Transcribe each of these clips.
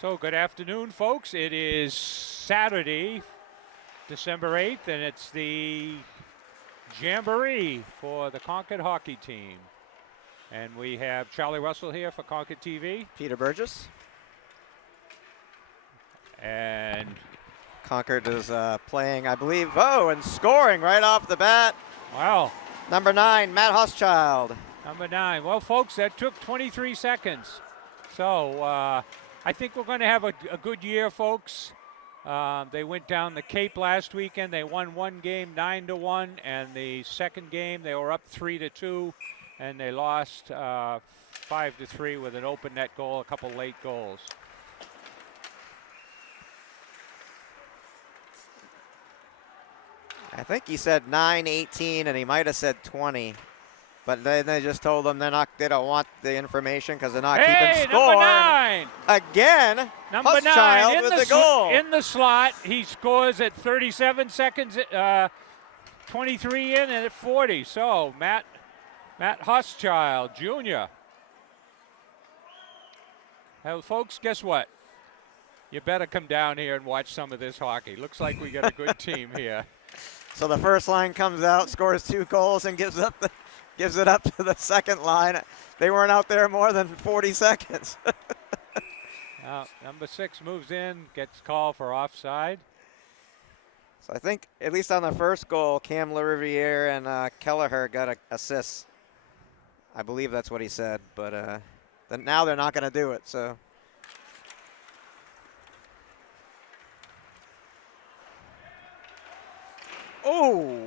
So good afternoon, folks. It is Saturday, December 8th, and it's the Jamboree for the Concord hockey team. And we have Charlie Russell here for ConcordTV. Peter Burgess. And Concord is playing, I believe, and scoring right off the bat. wow. Number 9, Matt Huschild. Number 9. Well, folks, that took 23 seconds. So I think we're going to have a good year, folks. They went down the Cape last weekend. They won one game 9-1, and the second game they were up 3-2, and they lost 5-3 with an open net goal, a couple late goals. I think he said 9-18, and he might have said 20. But then they just told them they don't want the information because they're not keeping score. Number 9. Again, Number 9 with the goal. In the slot. He scores at 37 seconds, 23 in, and at 40. So Matt Huschild Jr. Well, folks, guess what? You better come down here and watch some of this hockey. Looks like we got a good team here. So the first line comes out, scores 2 goals, and gives it up to the second line. They weren't out there more than 40 seconds. Number 6 moves in, gets called for offside. So I think, at least on the first goal, Cam LaRiviere and Kelleher got assists. I believe that's what he said, but now they're not going to do it. So. Oh!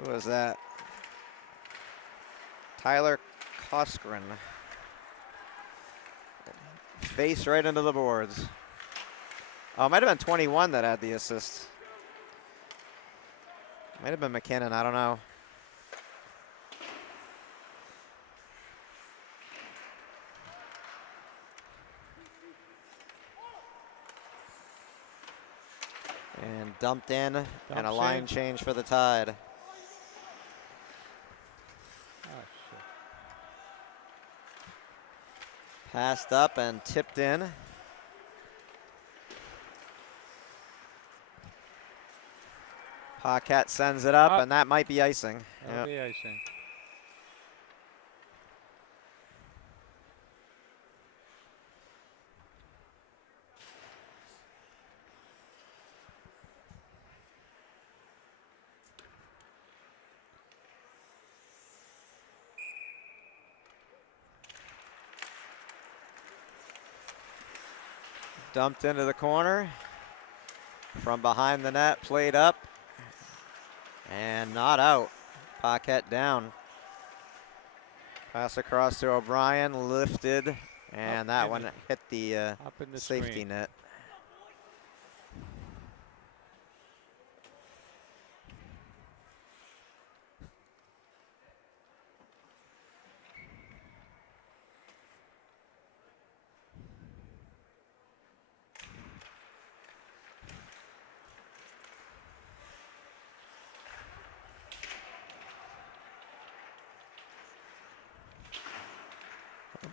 Who was that? Tyler Koskren. Face right into the boards. Oh, it might have been 21 that had the assist. Might have been McKinnon, I don't know. And dumped in, and a line change for the Tide. Passed up and tipped in. Paquette sends it up, and that might be icing. That'll be icing. Dumped into the corner. From behind the net, played up. And not out. Paquette down. Pass across to O'Brien, lifted. And that one hit the safety net.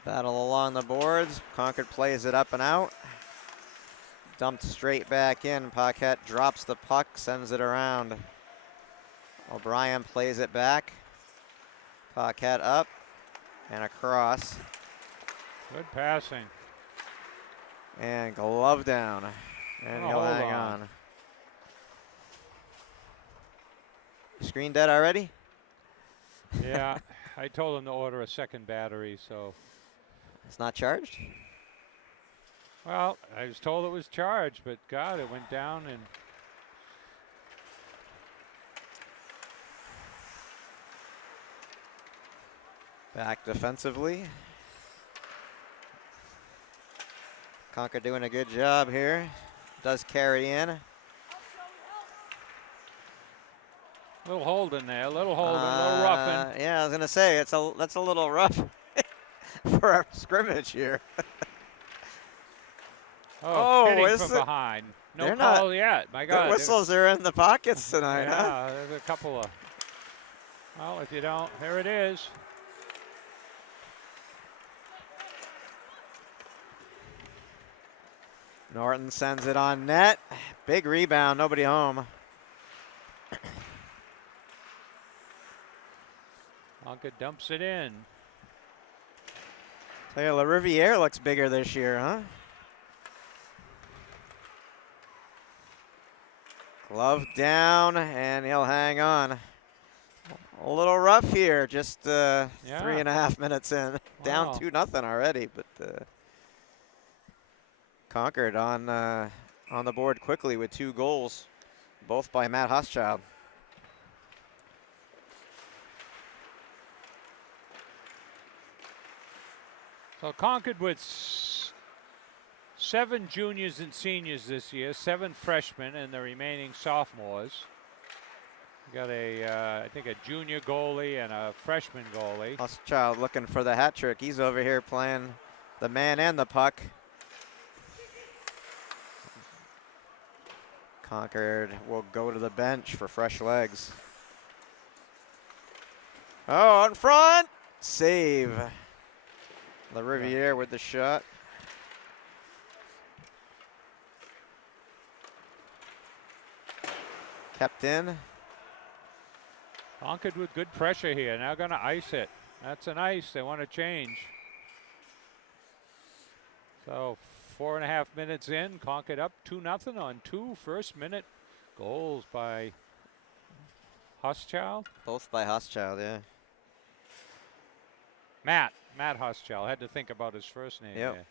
Battle along the boards. Concord plays it up and out. Dumped straight back in. Paquette drops the puck, sends it around. O'Brien plays it back. Paquette up and across. Good passing. And glove down. And he'll hang on. Screen dead already? Yeah, I told him to order a second battery, so. It's not charged? Well, I was told it was charged, but God, it went down and. Back defensively. Concord doing a good job here. Does carry in. Little holding there, little holding, little roughing. Yeah, I was gonna say that's a little rough for our scrimmage here. Hitting from behind. No call yet. My God. The whistles are in the pockets tonight, yeah, huh? There's a couple of. Well, if you don't, here it is. Norton sends it on net. Big rebound, nobody home. Concord dumps it in. Tell you, La Riviere looks bigger this year, huh? Glove down, and he'll hang on. A little rough here, just 3.5 minutes in. Wow. Down 2-0 already, but Concord on the board quickly with 2 goals, both by Matt Hoschild. So Concord with 7 juniors and seniors this year, 7 freshmen and the remaining sophomores. We got I think a junior goalie and a freshman goalie. Hoschild looking for the hat trick. He's over here playing the man and the puck. Concord will go to the bench for fresh legs. Oh, in front! Save. La Riviere with the shot. Kept in. Concord with good pressure here. Now going to ice it. That's an ice. They want to change. So 4.5 minutes in. Concord up 2-0 on 2 first-minute goals by Hoschild. Both by Hoschild, yeah. Matt Hoschild. Had to think about his first name there.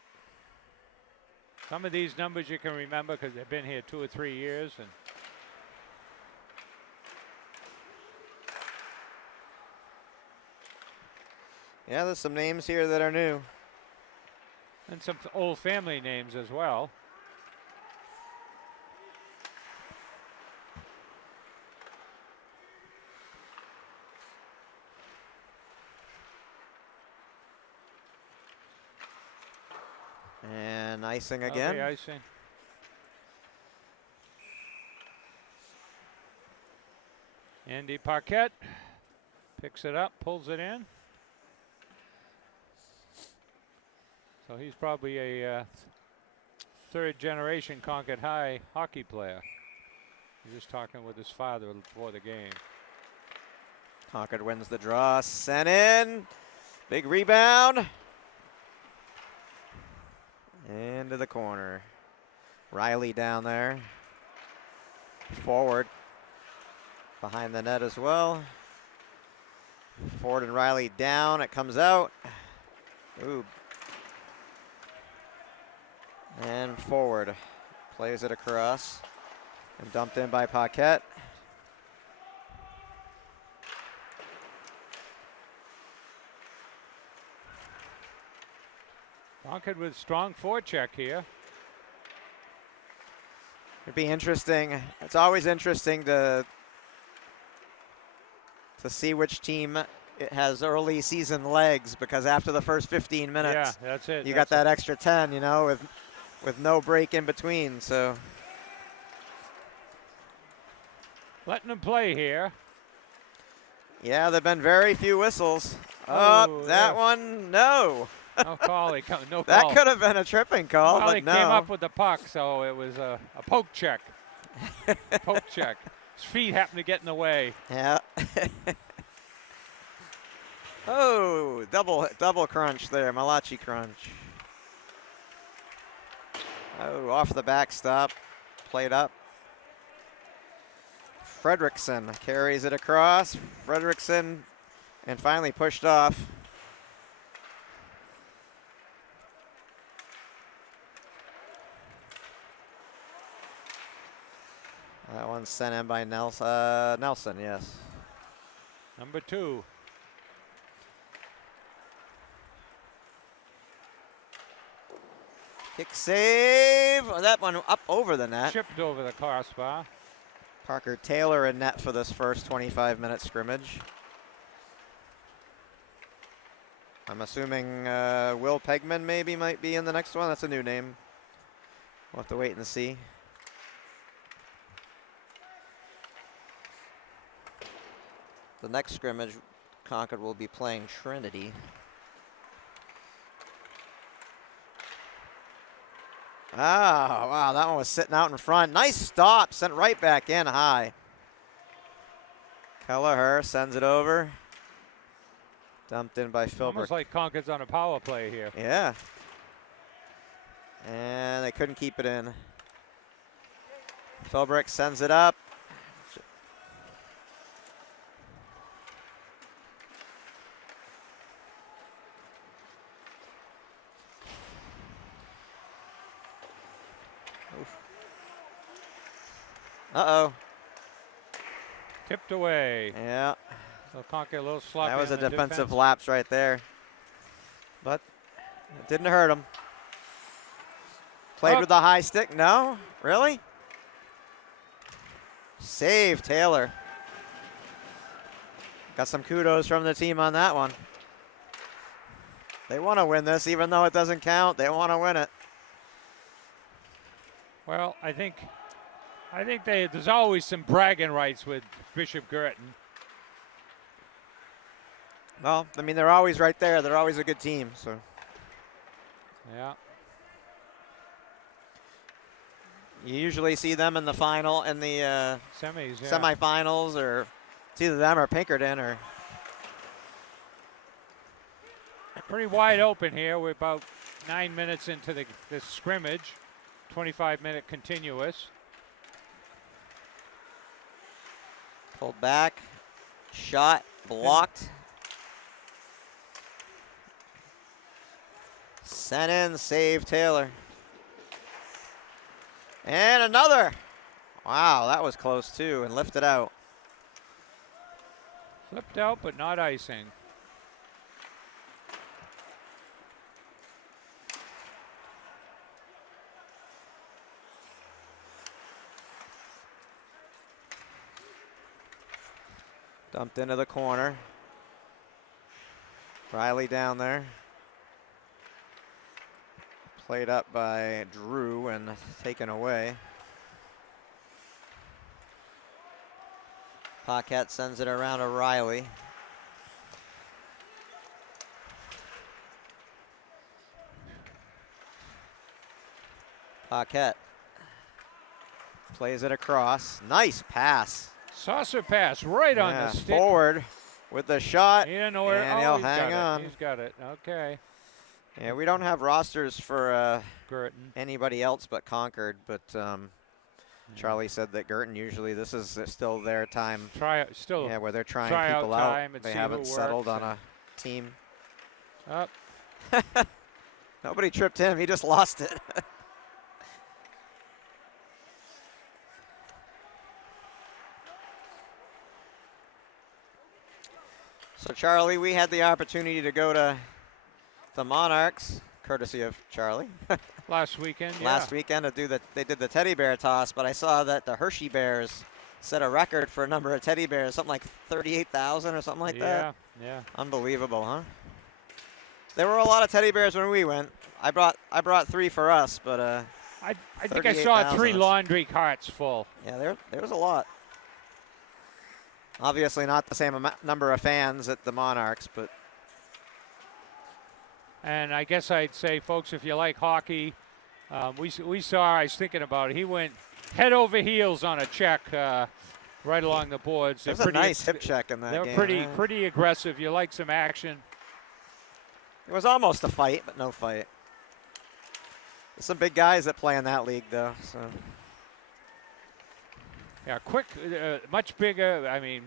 Some of these numbers you can remember because they've been here 2 or 3 years. And yeah, there's some names here that are new. and some old family names as well. And icing again. Okay, icing. Andy Paquette picks it up, pulls it in. So he's probably a third generation Concord High hockey player. He was talking with his father before the game. Concord wins the draw, sent in. Big rebound. Into the corner. Riley down there. Forward. Behind the net as well. Ford and Riley down. It comes out. Ooh. And forward. Plays it across. And dumped in by Paquette. Concord with strong forecheck here. It'd be interesting. It's always interesting to see which team it has early season legs, because after the first 15 minutes, yeah, that's it. You got that extra 10, you know, with no break in between. So letting them play here. yeah, there've been very few whistles. Oh, that one, no. No call. No call. That could have been a tripping call, well, but he no. came up with the puck, so it was a poke check. Poke check. His feet happened to get in the way. Yeah. Oh, double crunch there, Malachi crunch. Oh, off the backstop, played up. Fredrickson carries it across. Fredrickson, and finally pushed off. That one's sent in by Nelson, yes. Number 2. Kick save. Oh, that one up over the net. Chipped over the crossbar. Parker Taylor in net for this first 25-minute scrimmage. I'm assuming Will Pegman maybe might be in the next one. That's a new name. We'll have to wait and see. The next scrimmage, Concord will be playing Trinity. Oh, wow, that one was sitting out in front. Nice stop, sent right back in high. Kelleher sends it over. Dumped in by Philbrook. Almost like Concord's on a power play here. Yeah. And they couldn't keep it in. Philbrook sends it up. Uh-oh. Tipped away. Yeah. So Concord a little sloppy. That was a on the defensive defense. lapse right there. But it didn't hurt him. Played Oh. with the high stick. No? Really? Save, Taylor. Got some kudos from the team on that one. They want to win this, even though it doesn't count. They want to win it. Well, I think there's always some bragging rights with Bishop Girton. Well, I mean, they're always right there. They're always a good team. So Yeah. you usually see them in the final, in the Semis, yeah. semifinals, or it's either them or Pinkerton. Or Pretty wide open here. We're about 9 minutes into the scrimmage. 25-minute continuous. pulled back, shot, blocked. Sent in, save Taylor. And another. Wow, that was close too, and lifted out. Flipped out, but not icing. Dumped into the corner. Riley down there. Played up by Drew and taken away. Paquette sends it around to Riley. Paquette plays it across. Nice pass. Saucer pass right on the stick. Forward with the shot. He didn't know where. And Oh, he'll he's hang got on. it. He's got it. Okay. Yeah, we don't have rosters for Girton. anybody else but Concord, but Charlie said that Girton usually this is still their time. Still. Yeah, where they're trying tryout people out. time and They see haven't who settled works on a team. Up. Nobody tripped him. He just lost it. So Charlie, we had the opportunity to go to the Monarchs, courtesy of Charlie. Last weekend. Yeah. Last weekend they did the teddy bear toss, but I saw that the Hershey Bears set a record for a number of teddy bears, something like 38,000 or something like that. Yeah. Unbelievable, huh? There were a lot of teddy bears when we went. I brought 3 for us, but I think I saw 3 38,000. laundry carts full. yeah, there was a lot. Obviously not the same number of fans at the Monarchs, but And I guess I'd say, folks, if you like hockey, we saw, I was thinking about it, he went head over heels on a check right along the boards. there's a nice hip check in that They're game. pretty aggressive. You like some action. It was almost a fight, but no fight. There's some big guys that play in that league, though. So Yeah, quick, much bigger. I mean,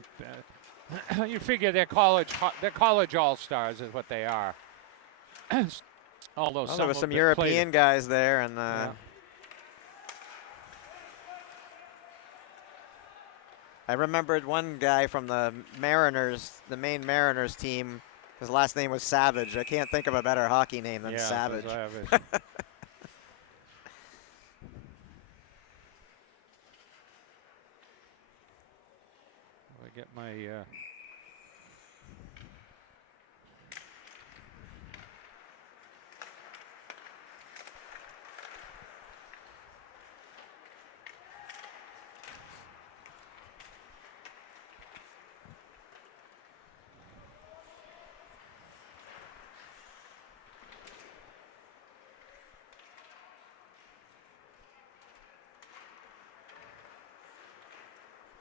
you figure they're college all-stars is what they are. Although there was some European guys there, and yeah. I remembered one guy from the Mariners, the Maine Mariners team. His last name was Savage. I can't think of a better hockey name than Savage. I get my.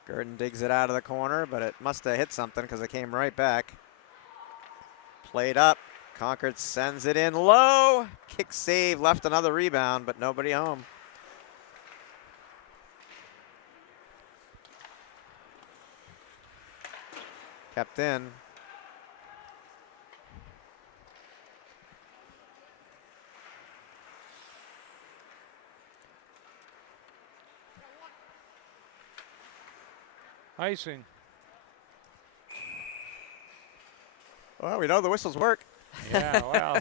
Gurdon digs it out of the corner, but it must have hit something because it came right back. Played up. Concord sends it in low. Kick save, left another rebound, but nobody home. Kept in. Icing. Well, we know the whistles work. Yeah, well,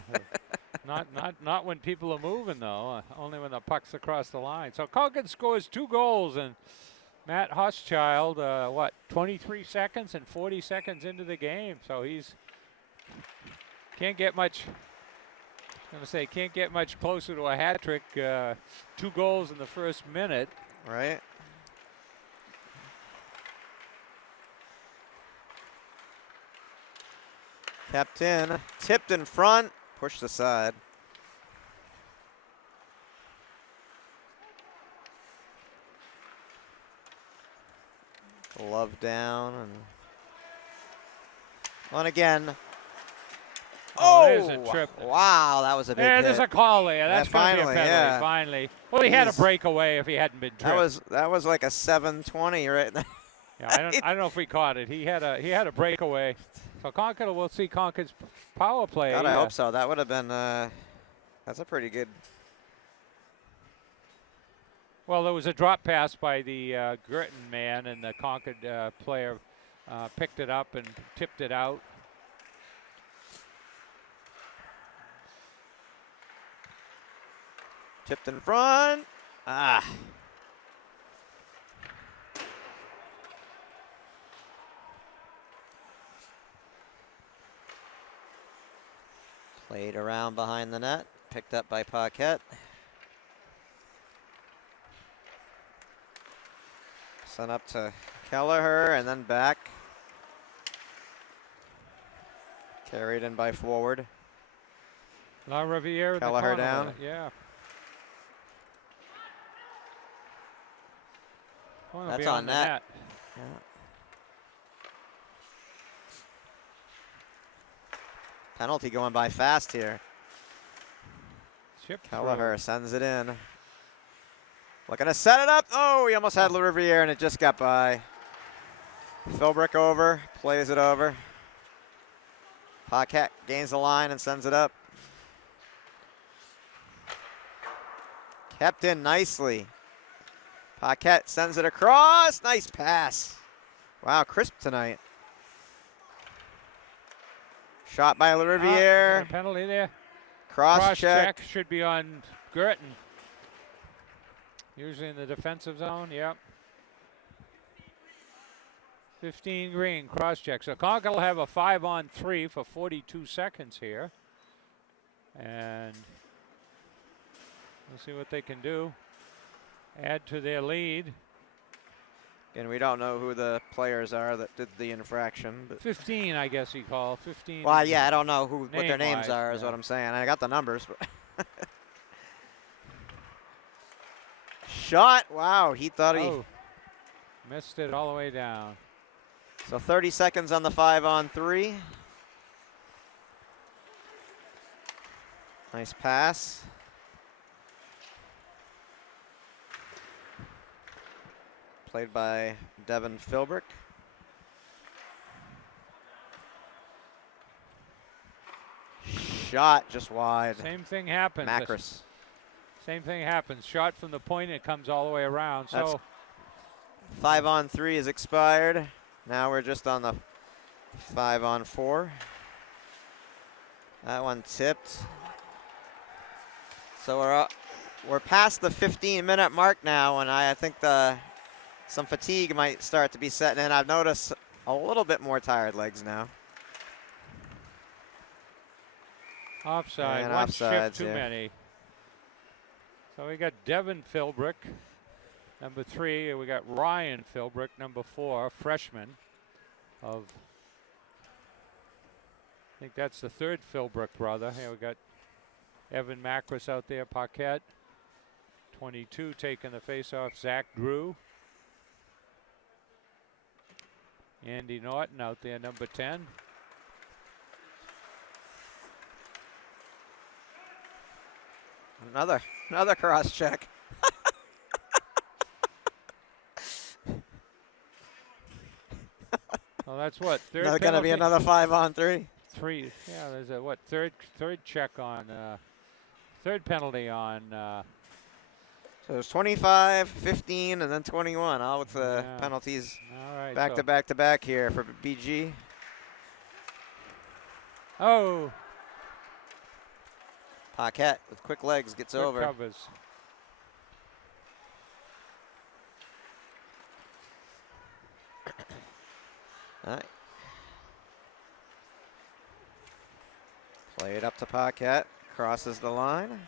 not when people are moving though. Only when the puck's across the line. So Concord scores 2 goals, and Matt Hochschild, 23 seconds and 40 seconds into the game. So he's can't get much. I'm gonna say can't get much closer to a hat trick. 2 goals in the first minute. Right. Kept in, tipped in front, pushed aside. Glove down and again. Oh, there's a trip. Wow, that was a big hit. There's a call there. That's going to be a penalty. Yeah. Finally. Well, he had a breakaway if he hadn't been tripped. That was like a 7:20 right there. Yeah, I don't know if we caught it. He had a breakaway. So Concord, we'll see Concord's power play. God, I hope so. That would have been that's a pretty good. Well, there was a drop pass by the Girton man, and the Concord player picked it up and tipped it out. Tipped in front. Ah. Played around behind the net. Picked up by Paquette. Sent up to Kelleher and then back. Carried in by forward. La Riviere. Kelleher down. Yeah. Oh, that's on net. Yeah. Penalty going by fast here. Kelleher sends it in. Looking to set it up. Oh, he almost had La Riviere and it just got by. Philbrick over, plays it over. Paquette gains the line and sends it up. Kept in nicely. Paquette sends it across. Nice pass. Wow, crisp tonight. Shot by La Riviere. Penalty there. Cross check. Should be on Girton. Usually in the defensive zone. Yep. 15 green, cross check. So Concord will have a 5-on-3 for 42 seconds here. And we'll see what they can do. Add to their lead. And we don't know who the players are that did the infraction. But 15, I guess he called. 15. Well, yeah, I don't know what their names are, is yeah. what I'm saying. I got the numbers. But shot. Wow, he thought he missed it all the way down. So 30 seconds on the 5-on-3. Nice pass. Played by Devin Philbrick. Shot just wide. Same thing happens. Macris. Same thing happens. Shot from the point, it comes all the way around. So 5-on-3 is expired. Now we're just on the 5-on-4. That one tipped. So we're past the 15-minute mark now, and I think some fatigue might start to be setting in. I've noticed a little bit more tired legs now. Offside. And one offsides, shift too many. So we got Devin Philbrick, number 3. And we got Ryan Philbrick, number 4, freshman of, I think that's the 3rd Philbrick brother. Here we got Evan Macris out there, Paquette. 22 taking the face-off, Zach Drew. Andy Norton out there, number 10. Another cross check. Well, that's what, third Going to penalty? be another 5-on-3. Three. Yeah, there's a what? Third check on. Third penalty on. So there's 25, 15, and then 21. All with the Yeah. penalties All right. back to back to back here for BG. Oh. Paquette with quick legs gets Good over. covers. All right. Play it up to Paquette. Crosses the line.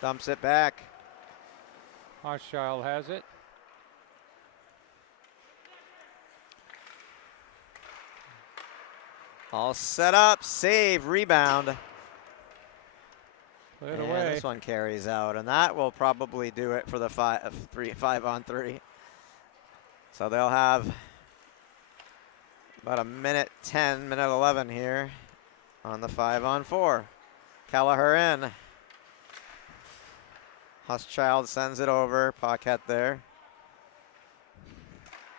Dumps it back. Hochschild has it. All set up. Save. Rebound. Put it And away. this one carries out, and that will probably do it for the 5-on-3. So they'll have about a minute 10, minute 11 here on the 5-on-4. Kelleher in. Hochschild sends it over. Paquette there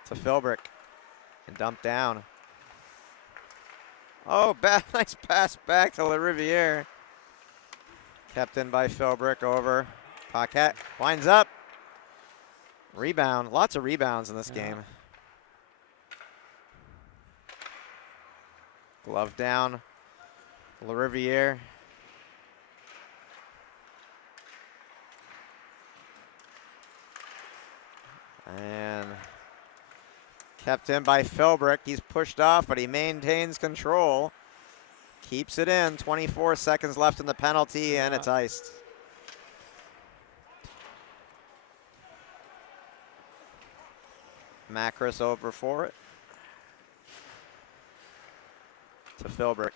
to Philbrick and dump down. Oh, nice pass back to LaRiviere. Kept in by Philbrick over. Paquette winds up. Rebound. Lots of rebounds in this game. Glove down. LaRiviere. And kept in by Philbrick. He's pushed off, but he maintains control. Keeps it in. 24 seconds left in the penalty, and it's iced. Macris over for it. To Philbrick.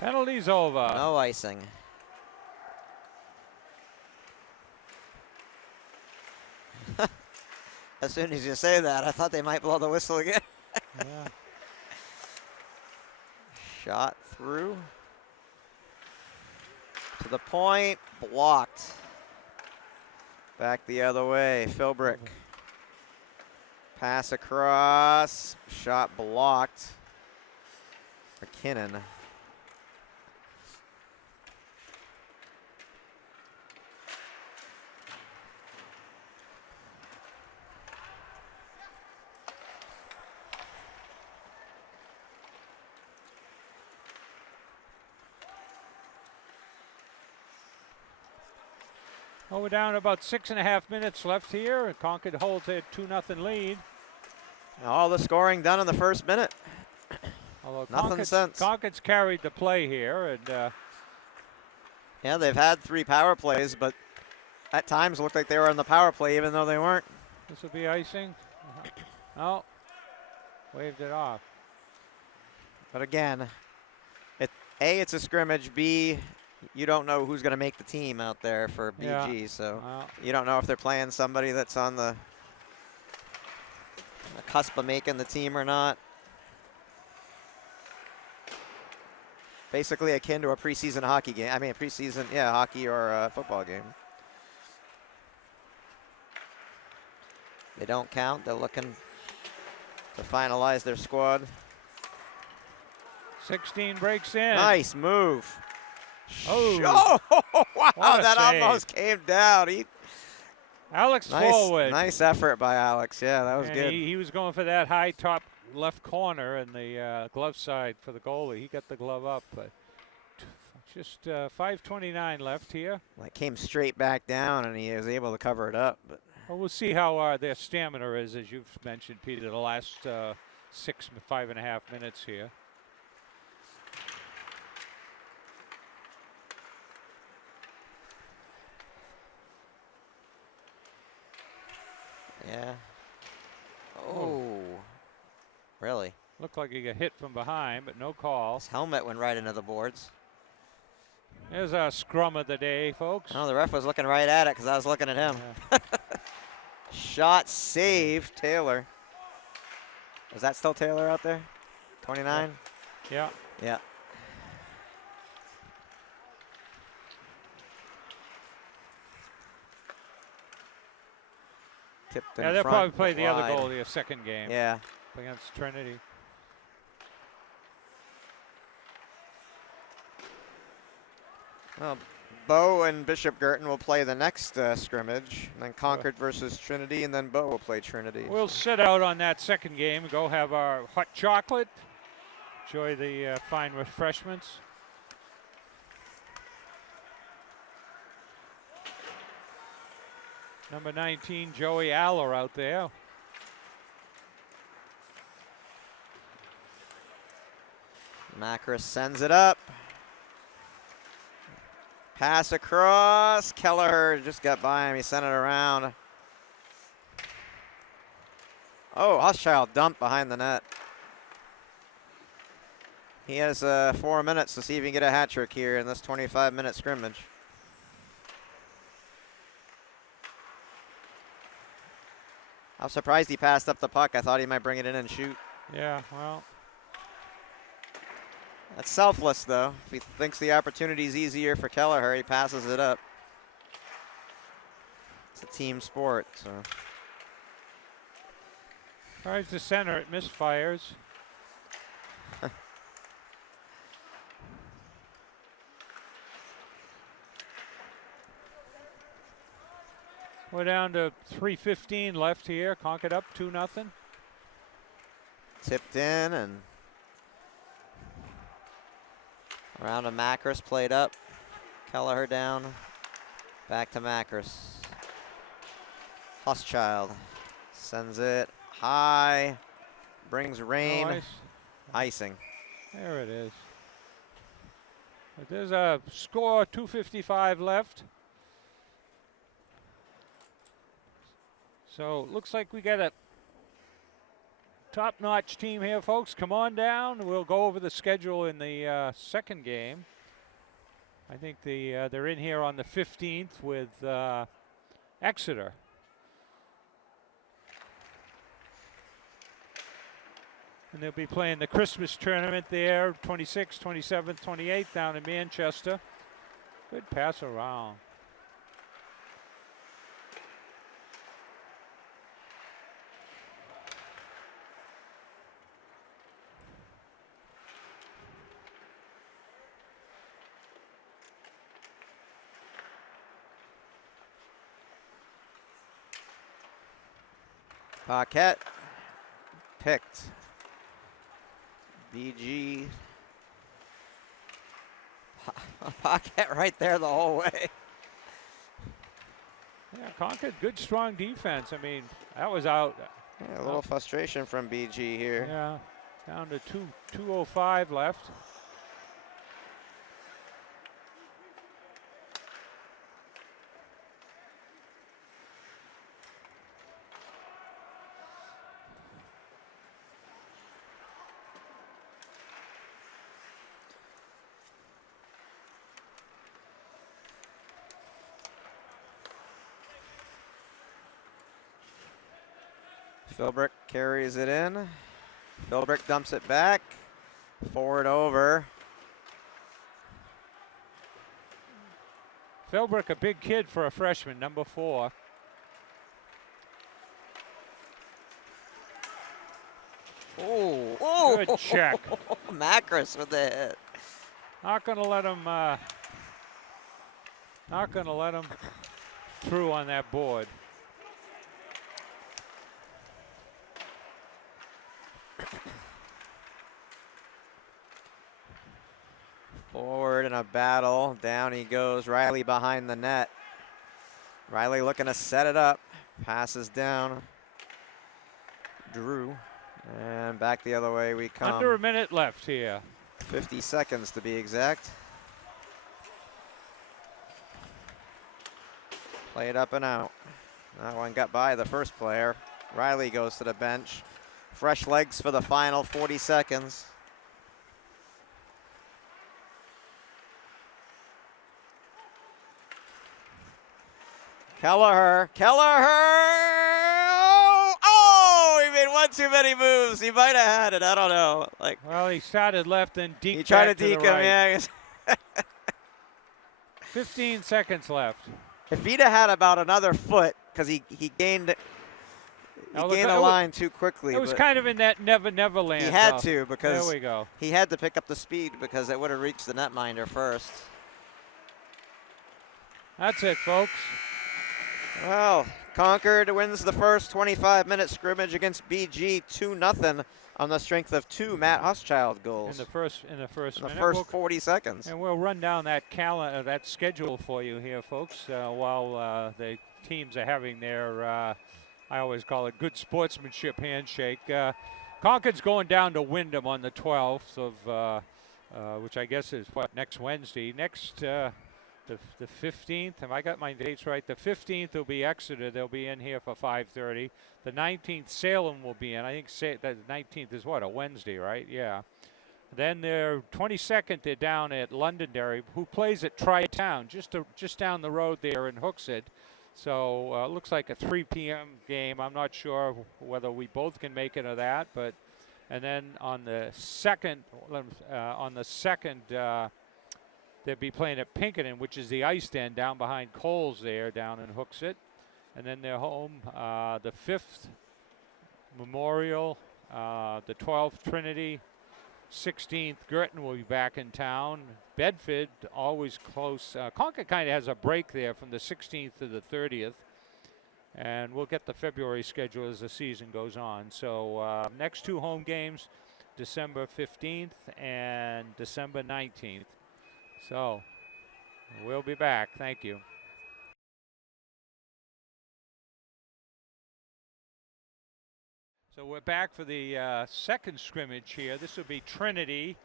Penalty's over. No icing. As soon as you say that, I thought they might blow the whistle again. Yeah. Shot through. To the point, blocked. Back the other way, Philbrick. Pass across, shot blocked. McKinnon. Well, we're down about 6.5 minutes left here. Concord holds a 2-0 lead. All the scoring done in the first minute. Although Nothing since. Concord's carried the play here, and Yeah, they've had 3 power plays, but at times looked like they were on the power play even though they weren't. this will be icing. Oh, waved it off. But again, it's a scrimmage. B, you don't know who's going to make the team out there for BG, so you don't know if they're playing somebody that's on the cusp of making the team or not. Basically akin to a preseason hockey game. I mean, a preseason, hockey or a football game. They don't count. They're looking to finalize their squad. 16 breaks in. Nice move. Oh, Wow, that save. almost came down. Alex forward. Nice effort by Alex. Yeah, that was good. He was going for that high top left corner in the glove side for the goalie. He got the glove up, but just 5:29 left here. It came straight back down, and he was able to cover it up. But well, we'll see how their stamina is, as you've mentioned, Peter, the last 5.5 minutes here. yeah, Oh, really? Looked like he got hit from behind, but no call. His helmet went right into the boards. There's our scrum of the day, folks. Oh, the ref was looking right at it because I was looking at him. Yeah. Shot save, Taylor. Is that still Taylor out there? 29? Yeah. Yeah. Tipped in Yeah, they'll front, probably play but the other wide. goal of the second game Yeah. against Trinity. Well, Bow and Bishop Girton will play the next scrimmage, and then Concord versus Trinity, and then Bow will play Trinity. We'll sit out on that second game and go have our hot chocolate, enjoy the fine refreshments. Number 19, Joey Aller out there. Macris sends it up. Pass across. Kelleher just got by him. He sent it around. Oh, Hochschild dumped behind the net. He has 4 minutes to see if he can get a hat trick here in this 25-minute scrimmage. I was surprised he passed up the puck. I thought he might bring it in and shoot. Yeah, well. That's selfless, though. If he thinks the opportunity's easier for Kelleher, he passes it up. It's a team sport, so. Tries to center it, misfires. We're down to 3:15 left here. Concord up 2-0. Tipped in and around to Macris, played up. Kelleher down. Back to Macris. Hochschild sends it high. Brings rain. No ice. Icing. There it is. But there's a score, 2:55 left. So it looks like we got a top-notch team here, folks. Come on down. We'll go over the schedule in the second game. I think they're in here on the 15th with Exeter. And they'll be playing the Christmas tournament there, 26th, 27th, 28th down in Manchester. Good pass around. Paquette picked. BG. Paquette right there the whole way. Yeah, Concord, good strong defense. I mean, that was out. Yeah, a little frustration from BG here. Yeah, down to 2:05 left. Philbrick carries it in. Philbrick dumps it back. Forward over. Philbrick, a big kid for a freshman, number 4. Oh, Good check. Macris with the hit. Not gonna let him. Not gonna let him through on that board. Forward in a battle. Down he goes. Riley behind the net. Riley looking to set it up. Passes down. Drew. And back the other way we come. Under a minute left here. 50 seconds to be exact. Played up and out. That one got by the first player. Riley goes to the bench. Fresh legs for the final 40 seconds. Kelleher. Oh, he made one too many moves. He might have had it. I don't know. Like, well, he started left and deked. He tried back to deke the him. right. Yeah. 15 seconds left. If he'd have had about another foot, because he gained the line too quickly. It was kind of in that never land. He had to, because there we go. He had to pick up the speed because it would have reached the netminder first. That's it, folks. Well, Concord wins the first 25-minute scrimmage against BG 2-0 on the strength of 2 Matt Huschild goals. In the first minute. 40 seconds. And we'll run down that that schedule for you here, folks, while the teams are having their, I always call it good sportsmanship handshake. Concord's going down to Wyndham on the 12th of, which I guess is next Wednesday. Next. The 15th, have I got my dates right? The 15th will be Exeter. They'll be in here for 5:30. The 19th, Salem will be in. I think the 19th is what, a Wednesday, right? Yeah. Then the 22nd, they're down at Londonderry, who plays at Tri-Town, just down the road there in Hooksett. So it looks like a 3 p.m. game. I'm not sure whether we both can make it or that, but and then on the second, they'll be playing at Pinkerton, which is the ice den down behind Coles there, down in Hooksett. And then they're home the 5th, Memorial, the 12th, Trinity, 16th, Girton will be back in town. Bedford, always close. Concord kind of has a break there from the 16th to the 30th. And we'll get the February schedule as the season goes on. So next 2 home games, December 15th and December 19th. So we'll be back. Thank you. So we're back for the second scrimmage here. This will be Trinity,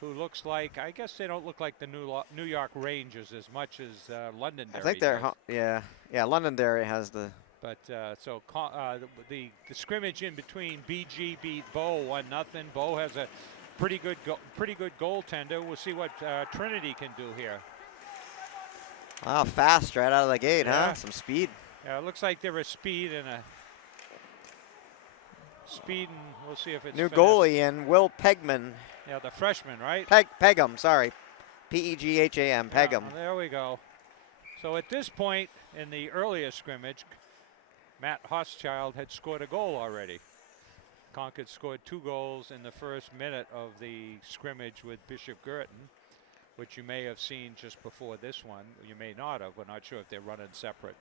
who looks like, I guess they don't look like the New York Rangers as much as Londonderry. I think they're, yeah, Londonderry has the. But so the scrimmage in between BG beat Bow 1-0. Bow has a pretty good goaltender. We'll see what Trinity can do here. Wow, fast right out of the gate, yeah. Huh? Some speed. Yeah, it looks like there is speed and we'll see if it's new finished. Goalie in Will Pegman. Yeah, the freshman, right? Pegham, sorry, Pegham, Pegham. Yeah, there we go. So at this point in the earlier scrimmage, Matt Hoschild had scored a goal already. Concord scored 2 goals in the first minute of the scrimmage with Bishop Girton, which you may have seen just before this one. You may not have. We're not sure if they're running separate.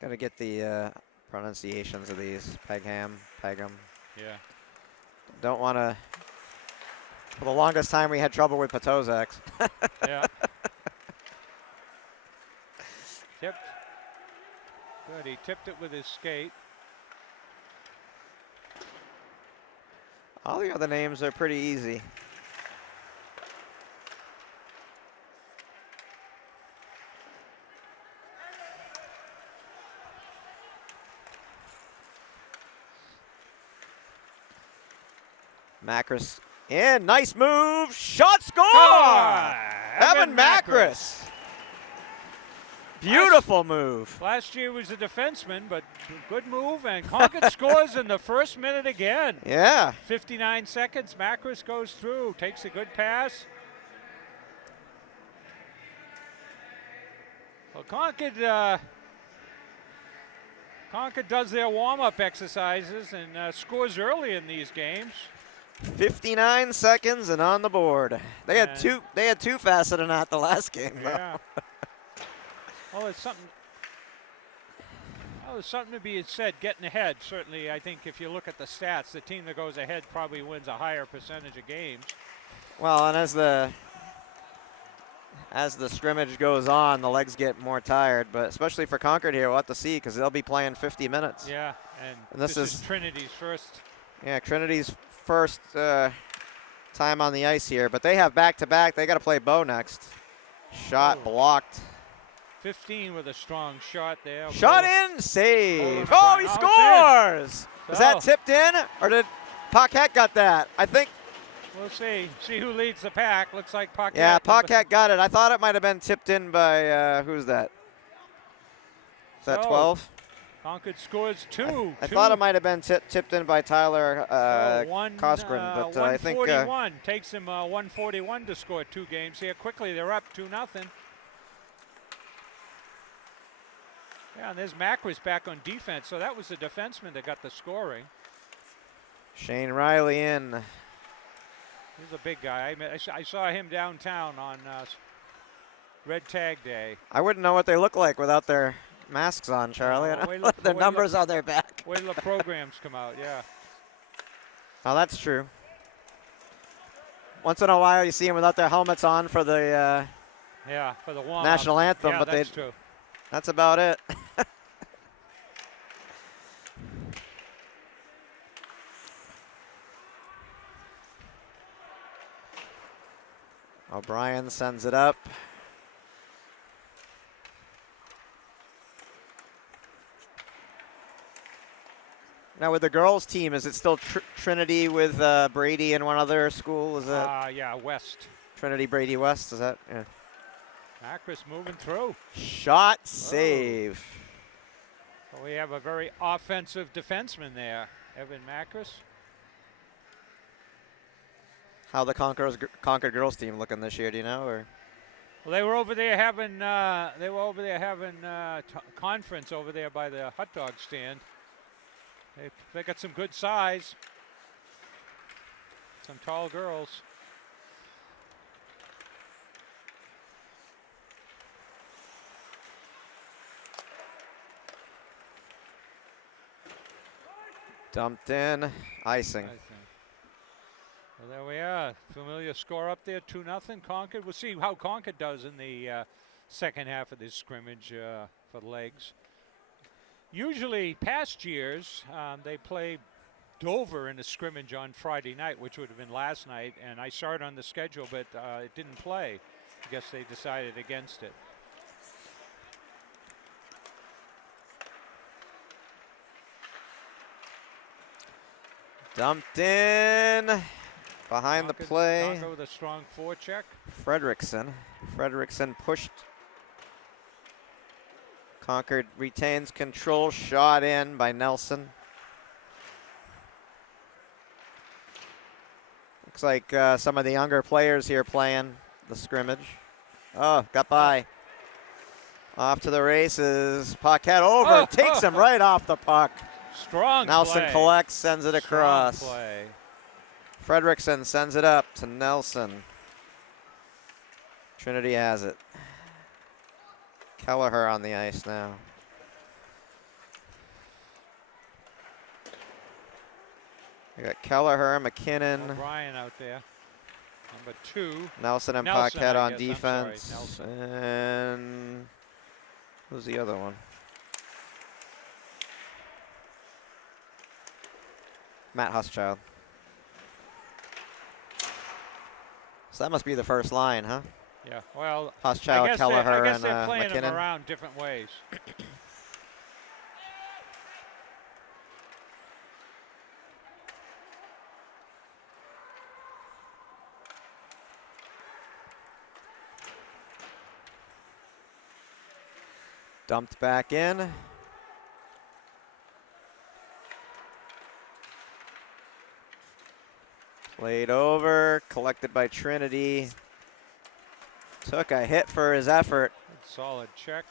Got to get the pronunciations of these. Pegham. Yeah. Don't want to. For the longest time, we had trouble with Potozaks. Yeah. Tipped. Good. He tipped it with his skate. All the other names are pretty easy. Macris in, nice move, shot, score! Evan Macris. Beautiful move. Last year was a defenseman, but good move, and Concord scores in the first minute again. Yeah. 59 seconds, Macris goes through, takes a good pass. Well, Concord does their warm-up exercises and scores early in these games. 59 seconds and on the board. They had two faster than that the last game. Yeah. Well, it's something to be said. Getting ahead, certainly. I think if you look at the stats, the team that goes ahead probably wins a higher percentage of games. Well, and as the scrimmage goes on, the legs get more tired. But especially for Concord here, we'll have to see because they'll be playing 50 minutes. Yeah, and this is Trinity's first. Yeah, Trinity's first time on the ice here. But they have back-to-back. They got to play Bow next. Shot blocked. 15 with a strong shot there. Shot in, save. Oh, Oh, he it's scores! Was that Oh. tipped in, or did Paquette got that? I think, We'll see. See who leads the pack. Looks like Paquette. yeah, Paquette got it. I thought it might have been tipped in by, who's that? Is that So, 12? Concord scores two. I thought it might have been tipped in by Tyler Koskren, but I think 141 takes him 141 to score 2 games here. Quickly, they're up 2-0. Yeah, and there's Macris back on defense, so that was the defenseman that got the scoring. Shane Riley in. He's a big guy. I saw him downtown on Red Tag Day. I wouldn't know what they look like without their masks on, Charlie. The numbers on their back. Wait till the programs come out, yeah. Oh, that's true. Once in a while, you see them without their helmets on for the yeah, for the warm-up. national anthem, Yeah, but that's true. that's about it. O'Brien sends it up. Now with the girls' team, is it still Trinity with Brady and one other school? Is that Yeah, West. Trinity Brady West? Is that? Yeah. Macris moving through. Shot save. Well, we have a very offensive defenseman there, Evan Macris. How the Concord girls team looking this year? Do you know? Or Well, they were over there having conference over there by the hot dog stand. They got some good size, some tall girls. dumped in, icing. Well, there we are. Familiar score up there, 2-0 Concord. We'll see how Concord does in the second half of this scrimmage for the legs. Usually, past years, they play Dover in a scrimmage on Friday night, which would have been last night, and I saw it on the schedule, but it didn't play. I guess they decided against it. Dumped in, behind the play. Concord with a strong forecheck. Fredrickson pushed. Concord retains control, shot in by Nelson. Looks like some of the younger players here playing the scrimmage. Oh, got by. Off to the races. Paquette over, takes him right off the puck. Strong Nelson play. collects, sends it across. Strong play. Fredrickson sends it up to Nelson. Trinity has it. Kelleher on the ice now. We got Kelleher, McKinnon. O'Brien out there. Number 2. Nelson and Nelson, Paquette I on guess. I'm defense. sorry, Nelson. And who's the other one? Matt Huschild. So that must be the first line, huh? Yeah, well, Huschild, Kelleher, I guess and they're playing McKinnon. them around different ways. Dumped back in. Played over, collected by Trinity. Took a hit for his effort. Solid check.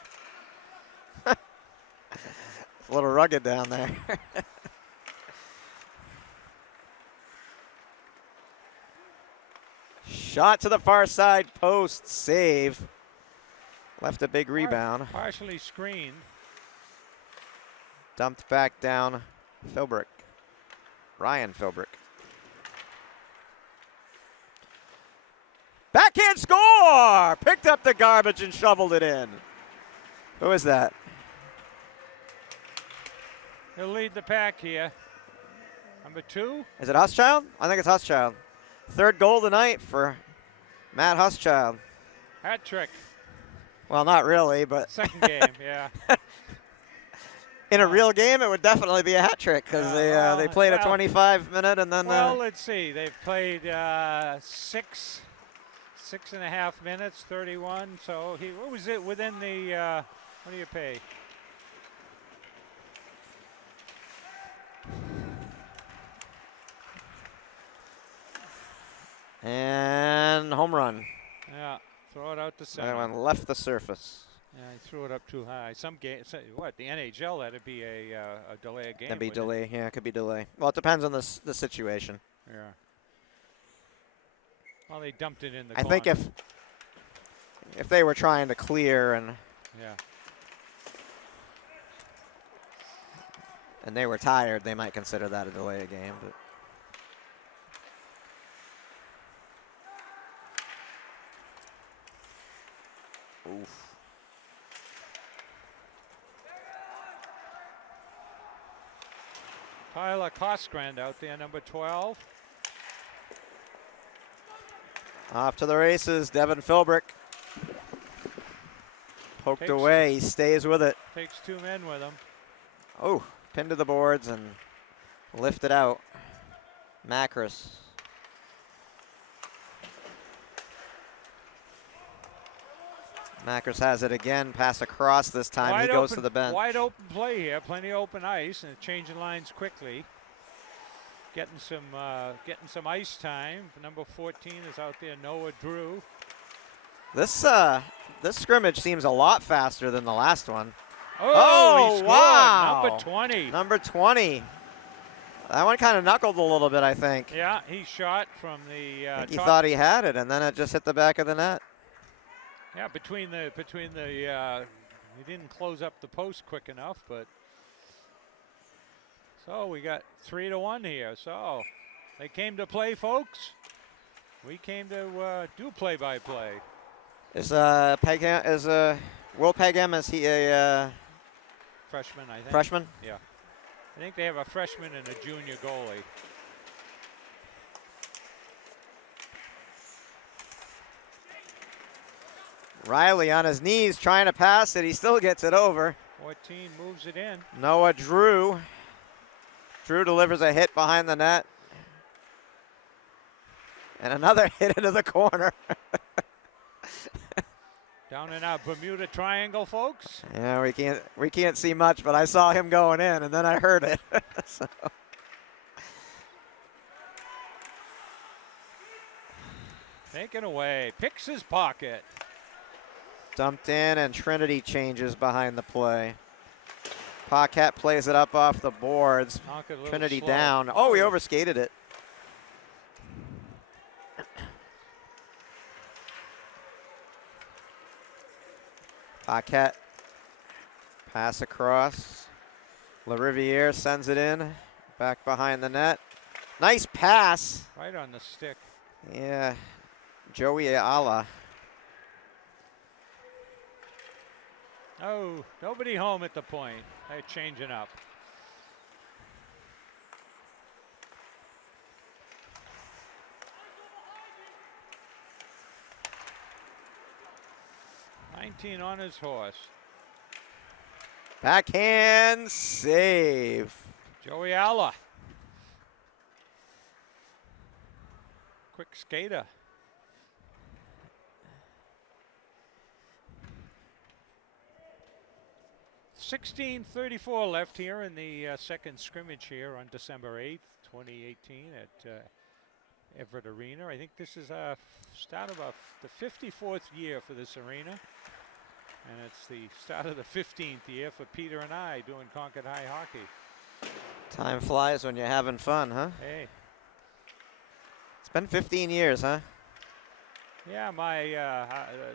A little rugged down there. Shot to the far side post, save. Left a big rebound. Partially screened. Dumped back down, Philbrick. Ryan Philbrick. Backhand score! Picked up the garbage and shoveled it in. Who is that? He'll lead the pack here. Number 2. Is it Huschild? I think it's Huschild. Third goal tonight for Matt Huschild. Hat trick. Well, not really, but Second game, yeah. in a real game, it would definitely be a hat trick because they played a 25-minute and then. Well, let's see. They've played 6.5 minutes, 31. So what was it within the? What do you pay? And home run. Yeah, throw it out to That center. one left the surface. Yeah, he threw it up too high. Some game, what the NHL? That'd be a delay of game. That'd be wouldn't delay. Yeah, it could be delay. Well, it depends on the situation. it? Yeah. Well, they dumped it in the. I think if they were trying to clear and they were tired, they might consider that a delay of game. But oof. Tyler Cosgrand out there, number 12. Off to the races, Devin Philbrick. Poked away, he stays with it. Takes 2 men with him. Oh, pinned to the boards and lifted out. Macris. Macris has it again, pass across this time. He goes to the bench. Wide open play here, plenty of open ice, and changing lines quickly. Getting some ice time. Number 14 is out there, Noah Drew. This scrimmage seems a lot faster than the last one. Oh, he scored. Wow. Number 20. Number 20. That one kind of knuckled a little bit, I think. Yeah, he shot from the. I think he thought he had it, and then it just hit the back of the net. Yeah, between the he didn't close up the post quick enough, but so we got 3-1 here. So they came to play, folks. We came to do play-by-play. Is Will Pegham, is he a Freshman, I think. freshman? Yeah. I think they have a freshman and a junior goalie. Riley on his knees trying to pass it. He still gets it over. 14 moves it in. Noah Drew. Drew delivers a hit behind the net. And another hit into the corner. Down in our Bermuda Triangle, folks. Yeah, we can't see much, but I saw him going in, and then I heard it. So. Taken away. Picks his pocket. Dumped in, and Trinity changes behind the play. Paquette plays it up off the boards. Trinity slow. down. Oh, he overskated it. Paquette. Pass across. LaRiviere sends it in. Back behind the net. Nice pass. Right on the stick. Yeah. Joey Ayala. Oh, nobody home at the point. They're changing up. "19 on his horse." Backhand save. Joey Alla. Quick skater. .16:34 left here in the second scrimmage here on December 8th, 2018 at Everett Arena. I think this is a start of the 54th year for this arena. And it's the start of the 15th year for Peter and I doing Concord High hockey. Time flies when you're having fun, huh? Hey. It's been 15 years, huh? Yeah, my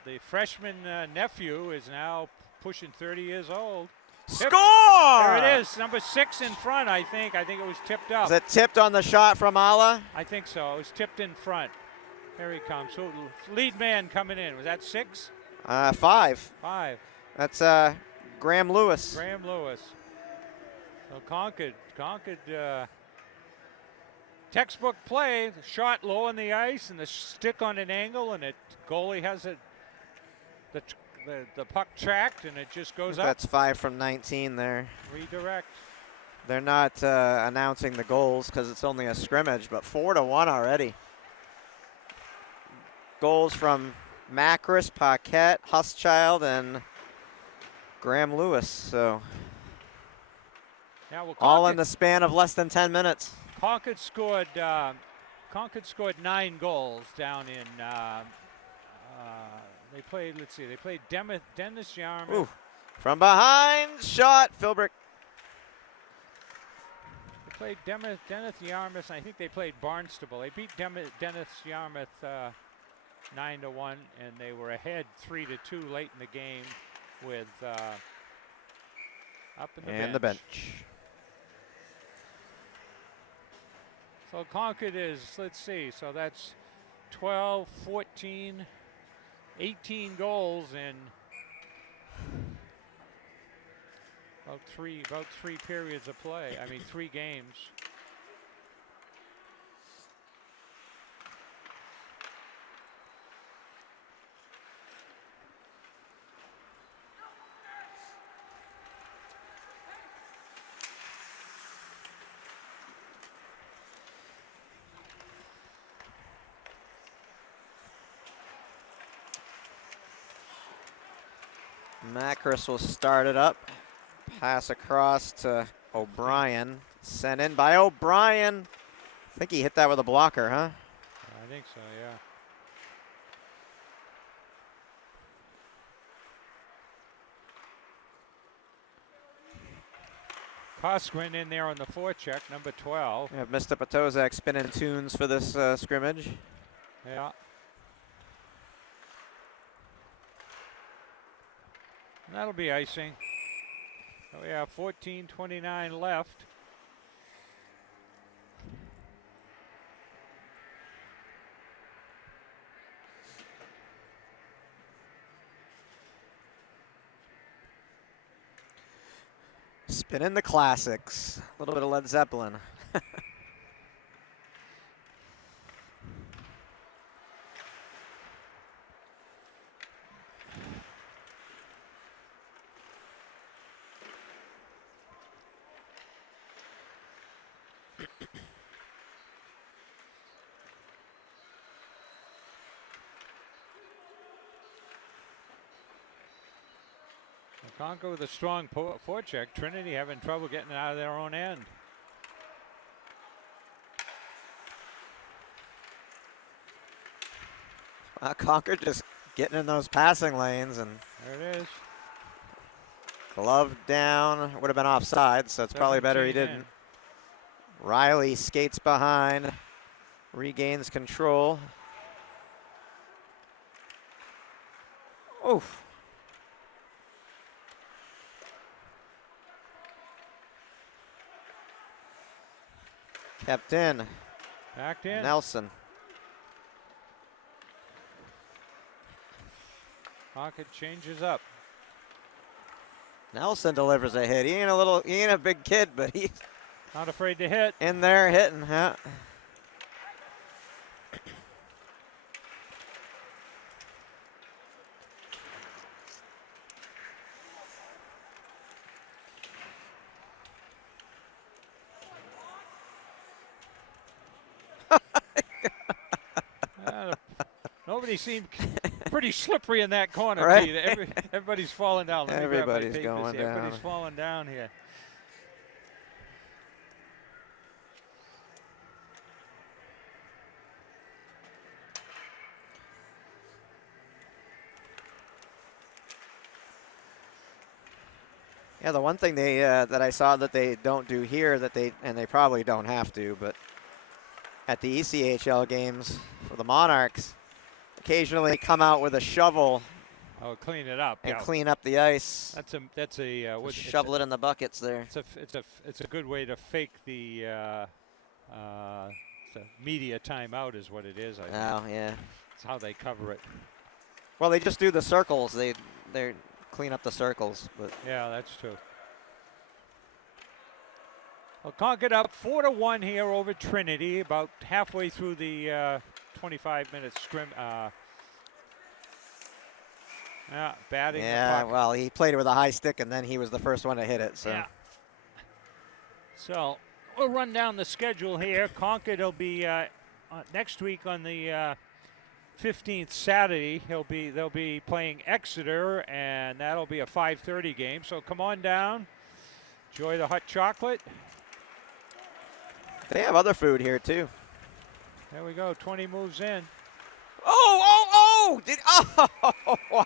the freshman nephew is now pushing 30 years old. Score! There it is, number 6 in front, I think. I think it was tipped up. Is it tipped on the shot from Ala? I think so. It was tipped in front. Here he comes. So lead man coming in. Was that 6? 5. 5. That's Graham Lewis. Graham Lewis. So Concord textbook play. The shot low on the ice and the stick on an angle, and it goalie has it. The the puck tracked, and it just goes up. That's 5 from 19 there. Redirect. They're not announcing the goals because it's only a scrimmage, but 4-1 already. Goals from Macris, Paquette, Huschild, and Graham Lewis. So yeah, well, all in the span of less than 10 minutes. Concord scored 9 goals down in. They played. Let's see. They played Dennis Yarmouth. Ooh, from behind, shot, Philbrick. They played Dennis Yarmouth. I think they played Barnstable. They beat Dennis Yarmouth 9-1, and they were ahead 3-2 late in the game with up in the bench. So Concord is, let's see, so that's 12, 14, 18 goals in about three periods of play. I mean, 3 games. Macris will start it up. Pass across to O'Brien. Sent in by O'Brien. I think he hit that with a blocker, huh? I think so, yeah. Kosk went in there on the forecheck, number 12. We have Mr. Potozak spinning tunes for this scrimmage. Yeah. And that'll be icing. So we have 14:29 left. Spinning the classics. A little bit of Led Zeppelin. Concord with a strong forecheck. Trinity having trouble getting out of their own end. Concord just getting in those passing lanes, and there it is. Glove down. Would have been offside, so it's probably better he didn't. Riley skates behind, regains control. Oof. Kept in. Backed in. Nelson. Pocket changes up. Nelson delivers a hit. He ain't a big kid, but he's not afraid to hit. In there hitting, huh? Nobody seemed pretty slippery in that corner, right? Pete. Everybody's falling down. Everybody's going down. Everybody's falling down here. Yeah, the one thing that I saw that they don't do here, and they probably don't have to, but at the ECHL games for the Monarchs, occasionally come out with a shovel. Oh, clean it up. And yeah. Clean up the ice. That's a shovel it in the buckets there. It's a good way to fake the media timeout is what it is. I think. Yeah. It's how they cover it. Well, they just do the circles. They clean up the circles, but yeah, that's true. Well, Concord up 4-1 here over Trinity, about halfway through the 25-minute Yeah, batting the Yeah, puck. well, he played it with a high stick, and then he was the first one to hit it. So. Yeah. So we'll run down the schedule here. Concord will be next week on the 15th Saturday. They'll be playing Exeter, and that'll be a 5:30 game. So come on down, enjoy the hot chocolate. They have other food here too. There we go. 20 moves in. Oh! Wow.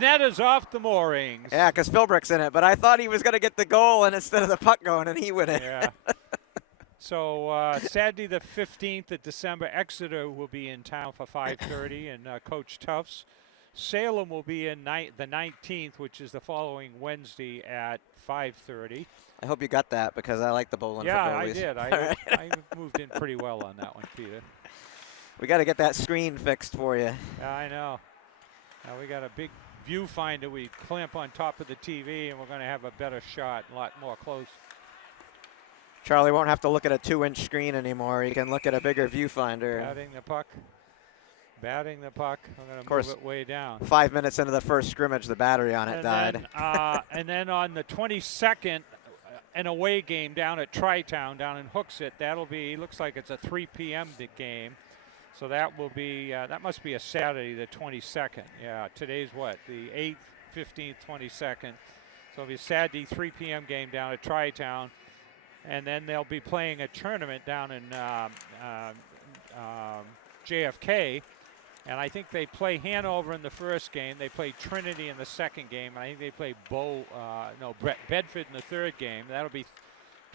Net is off the moorings. Yeah, because Philbrick's in it, but I thought he was going to get the goal, and instead of the puck going, and he went in. Yeah. So Saturday the 15th of December, Exeter will be in town for 5:30, and Coach Tufts. Salem will be in the 19th, which is the following Wednesday at 5:30. I hope you got that, because I like the bowling Yeah, for I goalies. did. I moved in pretty well on that one, Peter. We got to get that screen fixed for you. Yeah, I know. Now we got a big viewfinder we clamp on top of the TV, and we're going to have a better shot, a lot more close. Charlie won't have to look at a 2-inch screen anymore. He can look at a bigger viewfinder. Batting the puck. Batting the puck. I'm going to move it way down. 5 minutes into the first scrimmage, the battery on it died. Then, and then on the 22nd, an away game down at Tri-Town, down in Hooksett. That'll be, looks like it's a 3 p.m. game. So that will be, that must be a Saturday, the 22nd. Yeah, today's what? The 8th, 15th, 22nd. So it'll be Saturday, 3 p.m. game down at Tri-Town. And then they'll be playing a tournament down in JFK. And I think they play Hanover in the first game. They play Trinity in the second game. I think they play Bedford in the third game. That'll be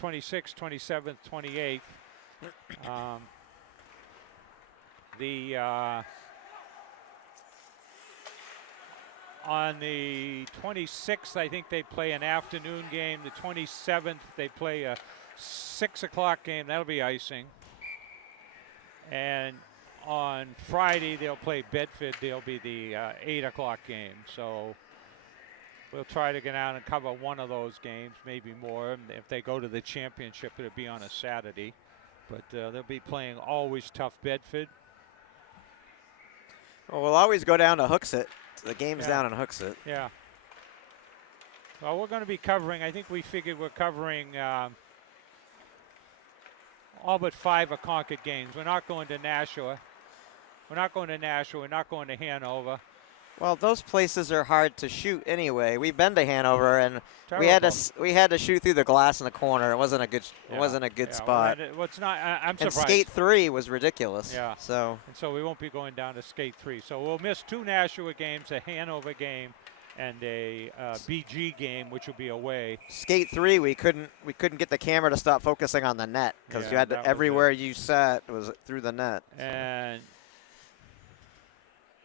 26th, 27th, 28th. On the 26th, I think they play an afternoon game. The 27th, they play a 6 o'clock game. That'll be icing. And on Friday, they'll play Bedford. They'll be the 8 o'clock game. So we'll try to get out and cover one of those games, maybe more. If they go to the championship, it'll be on a Saturday. But they'll be playing always tough Bedford. Well, we'll always go down to Hooksett. The game's down in Hooksett. Yeah. Well, we're going to be covering, I think we figured we're covering all but 5 of Concord games. We're not going to Nashua. We're not going to Nashua. We're not going to Hanover. Well, those places are hard to shoot anyway. We've been to Hanover, and Terrible. we had to shoot through the glass in the corner. It wasn't a good spot. Well, it's not. I'm and surprised. skate 3 was ridiculous. Yeah. So. And so we won't be going down to skate 3. So we'll miss 2 Nashua games, a Hanover game, and a BG game, which will be away. Skate 3, we couldn't get the camera to stop focusing on the net because you had to, everywhere you sat was through the net. And.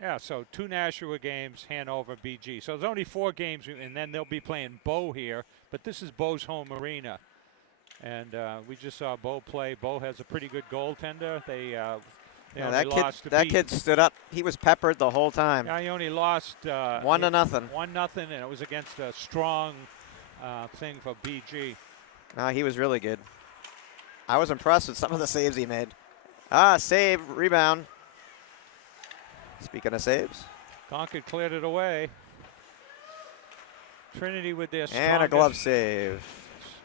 Yeah, so 2 Nashua games, Hanover, BG. So there's only 4 games, and then they'll be playing Bow here. But this is Bow's home arena. And we just saw Bow play. Bow has a pretty good goaltender. They only lost to that kid stood up. He was peppered the whole time. Yeah, he only lost 1-0. 1-0, and it was against a strong thing for BG. No, he was really good. I was impressed with some of the saves he made. Save, rebound. Speaking of saves. Concord cleared it away. Trinity with their strongest. And a glove save.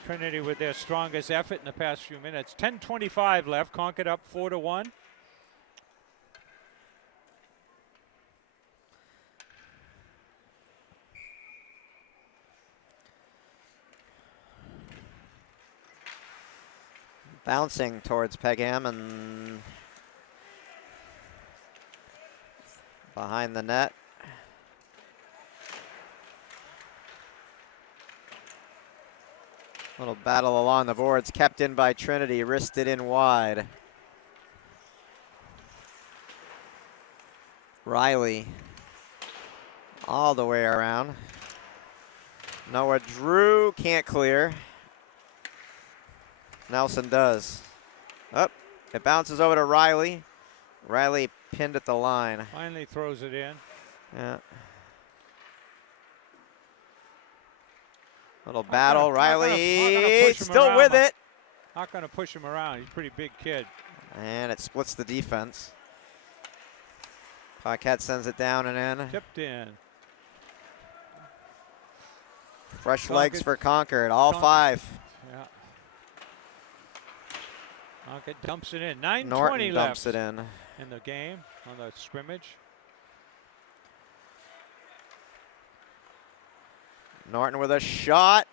Trinity with their strongest effort in the past few minutes. 10:25 left. Concord up 4-1. Bouncing towards Pegham and behind the net. Little battle along the boards, kept in by Trinity, wristed in wide. Riley all the way around. Noah Drew can't clear. Nelson does. Up, it bounces over to Riley. Riley pinned at the line. Finally throws it in. Yeah. Little battle. Riley still with it. Not going to push him around. He's a pretty big kid. And it splits the defense. Paquette sends it down and in. Tipped in. Fresh legs for Concord, all Concord. 5. Yeah. Concord dumps it in. 9:20 Norton left dumps it in. the game on the scrimmage. Norton with a shot.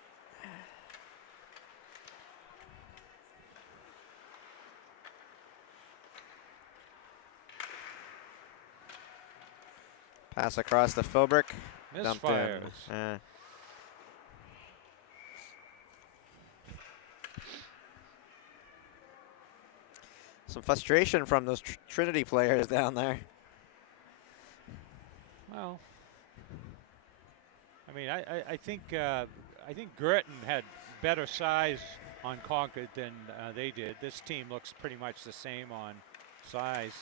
Pass across to Philbrick. Dumped Misfires. in. Some frustration from those Trinity players down there. Well, I mean, I think Girton had better size on Concord than they did. This team looks pretty much the same on size.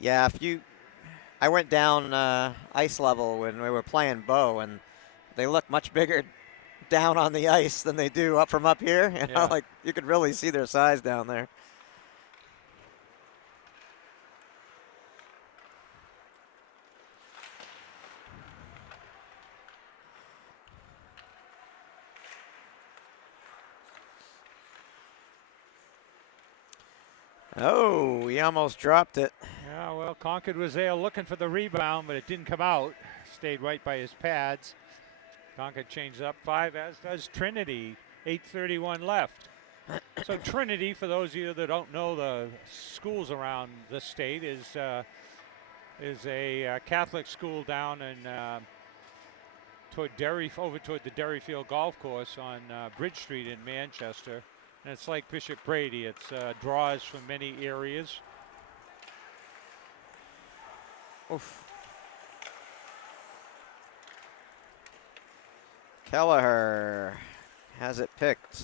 Yeah, I went down ice level when we were playing Bow, and they look much bigger down on the ice than they do up from up here. You know, like you could really see their size down there. Oh, he almost dropped it. Yeah, well, Concord was there looking for the rebound, but it didn't come out. Stayed right by his pads. Concord changed up 5, as does Trinity. 8:31 left. So Trinity, for those of you that don't know the schools around the state, is a Catholic school down in over toward the Derryfield Golf Course on Bridge Street in Manchester. And it's like Bishop Brady. It's draws from many areas. Oof. Kelleher has it picked.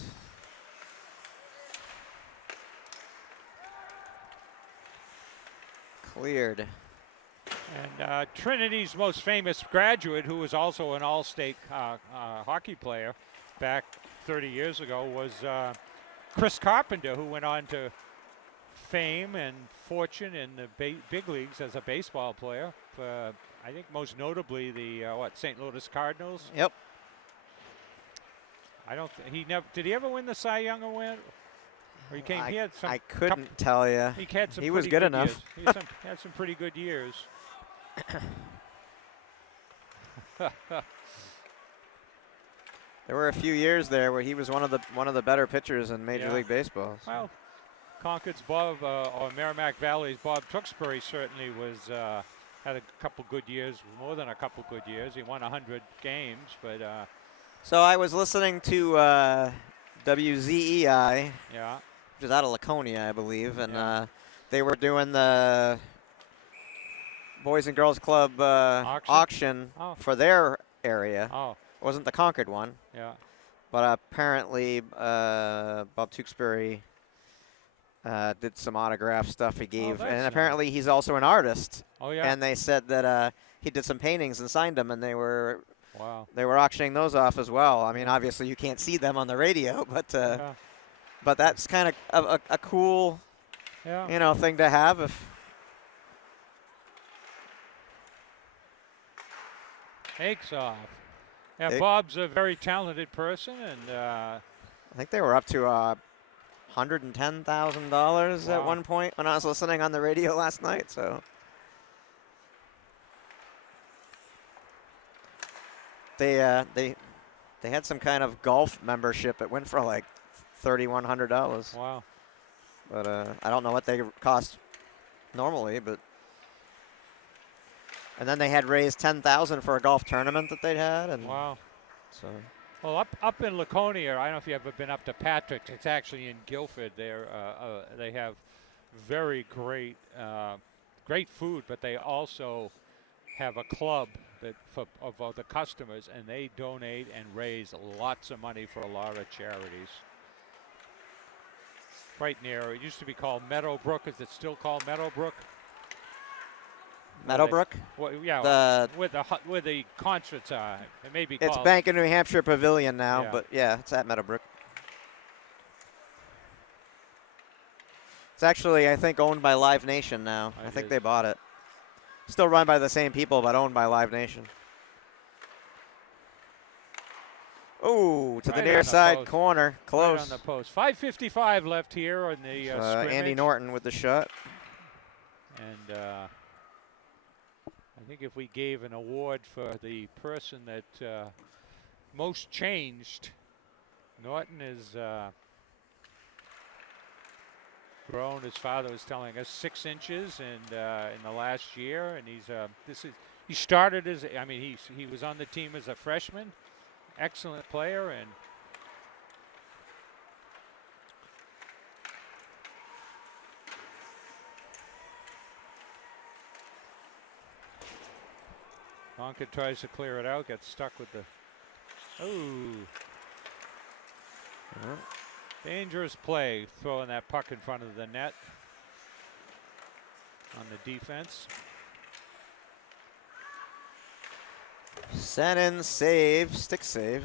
Cleared. And Trinity's most famous graduate, who was also an all-state hockey player back 30 years ago, was Chris Carpenter, who went on to fame and fortune in the big leagues as a baseball player. I think most notably the St. Louis Cardinals. Yep. I don't. Did he ever win the Cy Young Award? Or he had some. I couldn't tell you. He was good enough. He had some pretty good years. There were a few years there where he was one of the better pitchers in Major League Baseball. So. Well, Concord's Bob, or Merrimack Valley's Bob Tewksbury certainly had a couple good years, more than a couple good years. He won 100 games, but. So I was listening to WZEI, which is out of Laconia, I believe, and they were doing the Boys and Girls Club auction for their area. Oh. It wasn't the Concord one. Yeah. But apparently Bob Tewksbury did some autograph stuff he gave. And apparently he's also an artist. Oh, yeah. And they said that he did some paintings and signed them, and they were They were auctioning those off as well. I mean, obviously you can't see them on the radio, but that's kind of a cool, thing to have. If Takes off. Yeah, Bob's a very talented person, and I think they were up to $110,000 at one point when I was listening on the radio last night. So. They had some kind of golf membership. It went for like $3,100. Wow. But I don't know what they cost normally, but. And then they had raised $10,000 for a golf tournament that they'd had, and so. Well, up in Laconia, I don't know if you've ever been up to Patrick's. It's actually in Guilford. They have very great food, but they also have a club of the customers, and they donate and raise lots of money for a lot of charities. Right near, it used to be called Meadowbrook. Is it still called Meadowbrook? Meadowbrook? Where the concerts are. It may be It's called. Bank of New Hampshire Pavilion now, but it's at Meadowbrook. It's actually, I think, owned by Live Nation now. I think they bought it. Still run by the same people, but owned by Live Nation. Oh, to the near side corner. Close. Right on the post. 5:55 left here on the scrimmage. Andy Norton with the shot. And I think if we gave an award for the person that most changed, Norton is grown. His father was telling us 6 inches, and in the last year, and he started as he was on the team as a freshman. Excellent player, and Concord tries to clear it out, gets stuck with the dangerous play, throwing that puck in front of the net on the defense. Sent in, save, stick save.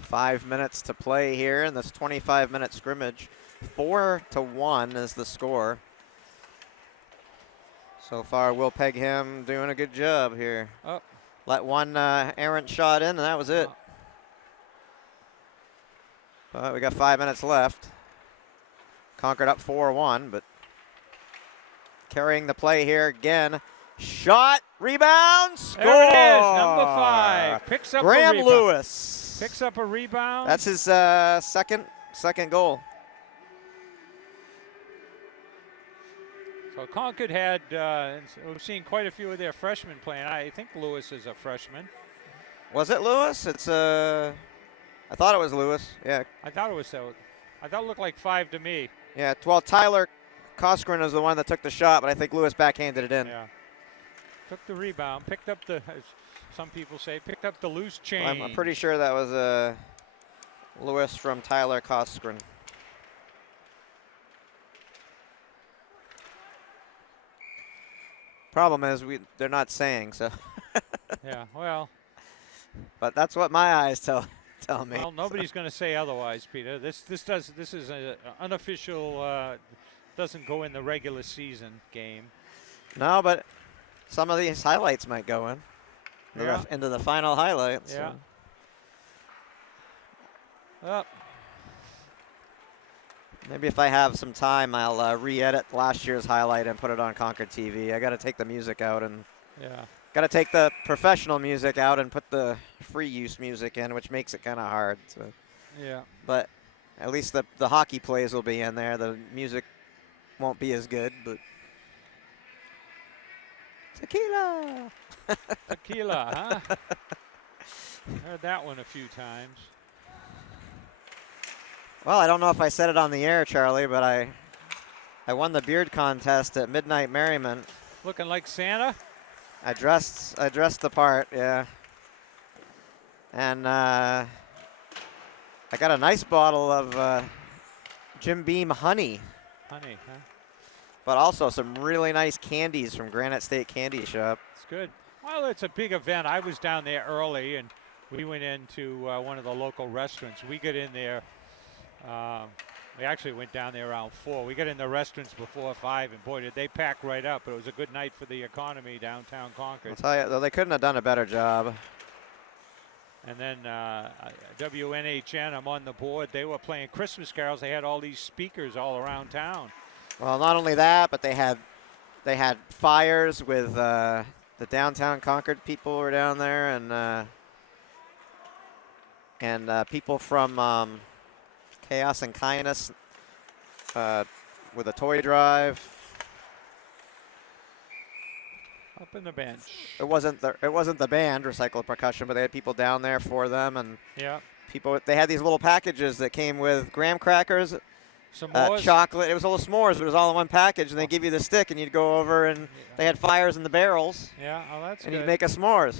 Five minutes to play here in this 25-minute scrimmage. 4-1 is the score. So far, Will Pegham doing a good job here. Oh. Let one errant shot in, and that was it. Oh. But we got 5 minutes left. Concord up 4-1, but carrying the play here again. Shot, rebound, score! There it is, number 5. Picks up Graham a rebound. Lewis. Picks up a rebound. That's his second goal. So Concord had, we've seen quite a few of their freshmen playing. I think Lewis is a freshman. Was it Lewis? I thought it was Lewis, yeah. I thought it was so. I thought it looked like 5 to me. Yeah, well, Tyler Coskren is the one that took the shot, but I think Lewis backhanded it in. Yeah. Took the rebound, picked up the, as some people say, picked up the loose chain. Well, I'm pretty sure that was Lewis from Tyler Coskren. Problem is, they're not saying, so. Yeah, well. But that's what my eyes tell me. Well, nobody's going to say otherwise, Peter. This is an unofficial, doesn't go in the regular season game. No, but some of these highlights might go in. Yeah. Into the final highlights. Yeah. So. Maybe if I have some time, I'll re-edit last year's highlight and put it on ConcordTV. I got to take the music out and got to take the professional music out and put the free use music in, which makes it kind of hard. So. Yeah. But at least the hockey plays will be in there. The music won't be as good, but tequila. Tequila, huh? Heard that one a few times. Well, I don't know if I said it on the air, Charlie, but I won the beard contest at Midnight Merriment. Looking like Santa? I dressed the part, yeah. And I got a nice bottle of Jim Beam honey. Honey, huh? But also some really nice candies from Granite State Candy Shop. It's good. Well, it's a big event. I was down there early, and we went into one of the local restaurants. We got in there. We actually went down there around 4. We got in the restaurants before 5, and boy, did they pack right up. It was a good night for the economy downtown Concord. I'll tell you, though, they couldn't have done a better job. And then WNHN, I'm on the board. They were playing Christmas carols. They had all these speakers all around town. Well, not only that, but they had fires with the downtown Concord people were down there, and people from Chaos and Kindness with a toy drive. Up in the bench. It wasn't the band, Recycled Percussion, but they had people down there for them, and they had these little packages that came with graham crackers, chocolate. It was all the s'mores, but it was all in one package, and they give you the stick, and you'd go over, and they had fires in the barrels. Yeah, oh, that's and good. you'd make a s'mores.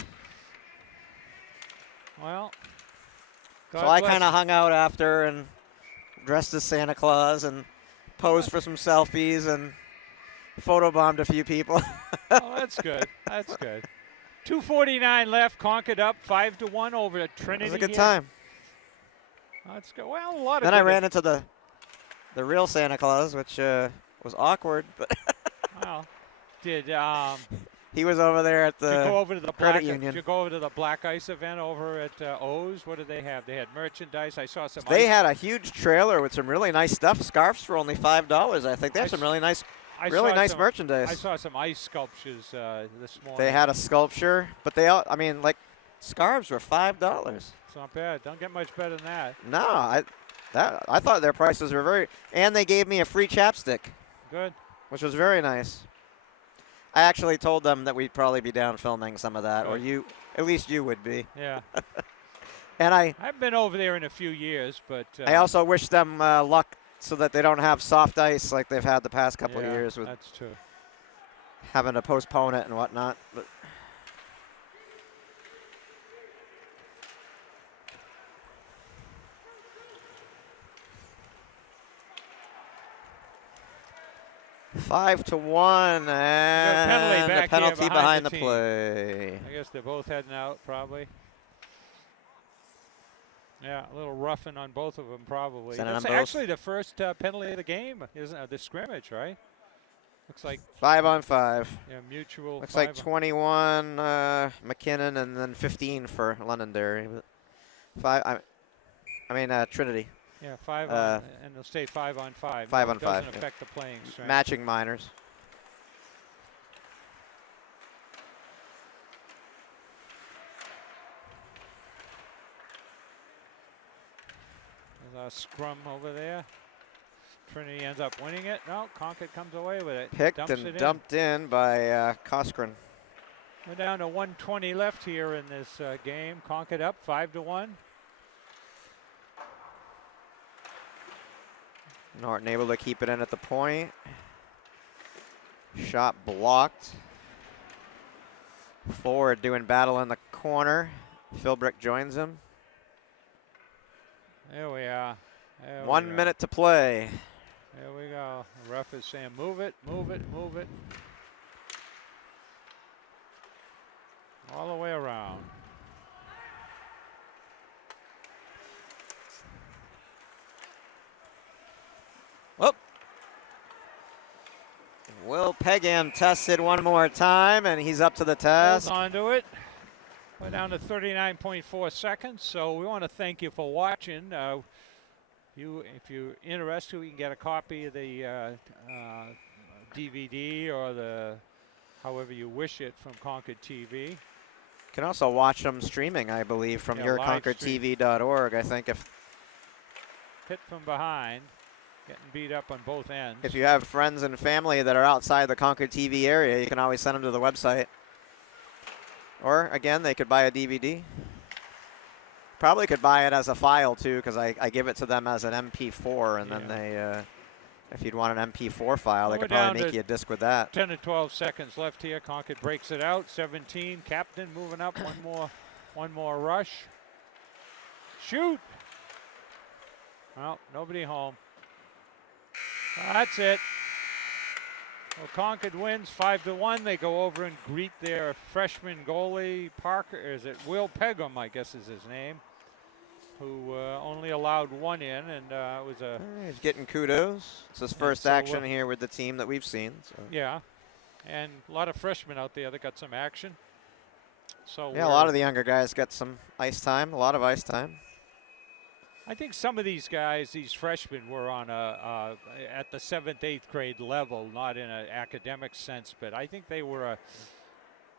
Well, so I kind of hung out after and dressed as Santa Claus and posed for some selfies and photobombed a few people. Oh, that's good. That's good. 2:49 left. Concord up 5-1 over Trinity. It was a good here. time. Let's go. Well, a lot of. Then I ran into the real Santa Claus, which was awkward, but Well, did he was over there at did you go the over to the credit black, union. Did you go over to the Black Ice event over at O's? What did they have? They had merchandise. I saw some. They ice. had a huge trailer with some really nice stuff. Scarves for only $5. I think they have some really nice merchandise. I saw some ice sculptures this morning. They had a sculpture, but I mean, like, scarves were $5. It's not bad. Don't get much better than that. No, I thought their prices were and they gave me a free chapstick. Good. Which was very nice. I actually told them that we'd probably be down filming some of that, Good. or at least you would be. Yeah. And I've been over there in a few years, but I also wish them luck so that they don't have soft ice like they've had the past couple of years with that's true. having to postpone it and whatnot. But 5-1, and a penalty behind the play. I guess they're both heading out, probably. Yeah, a little roughing on both of them, probably. That's actually the first penalty of the game, isn't it? The scrimmage, right? Looks like 5-on-5. Yeah, mutual. Looks like 21 McKinnon, and then 15 for Londonderry. Trinity. Yeah, 5 on, and they'll stay 5-on-5. 5-on-5. Doesn't affect the playing strength. Matching minors. There's a scrum over there. Trinity ends up winning it. No, Concord comes away with it. Picked and dumped in by Coskren. We're down to 1:20 left here in this game. Concord up 5-1. Norton able to keep it in at the point. Shot blocked. Ford doing battle in the corner. Philbrick joins him. There we are. 1 minute to play. There we go. The ref is saying, move it, move it, move it. All the way around. Whoop. Will Pegam tested one more time, and he's up to the task. Hold on to it. We're down to 39.4 seconds, so we want to thank you for watching. If you're interested, we can get a copy of the DVD or however you wish it from ConcordTV. You can also watch them streaming, I believe, from your ConcordTV.org. I think if hit from behind, getting beat up on both ends. If you have friends and family that are outside the Concord TV area, you can always send them to the website. Or, again, they could buy a DVD. Probably could buy it as a file, too, because I give it to them as an MP4, and then they, if you'd want an MP4 file, they could probably make you a disc with that. 10 to 12 seconds left here. Concord breaks it out. 17. Captain moving up. One more rush. Shoot. Well, nobody home. That's it. Well, Concord wins 5-1. They go over and greet their freshman goalie, Parker. Is it Will Pegam, I guess is his name, who only allowed one in, and it was a... He's getting kudos. It's his first action here with the team that we've seen. So. Yeah, and a lot of freshmen out there that got some action. So yeah, a lot of the younger guys got some ice time, a lot of ice time. I think some of these guys, these freshmen, were on at the 7th, 8th grade level, not in an academic sense, but I think they were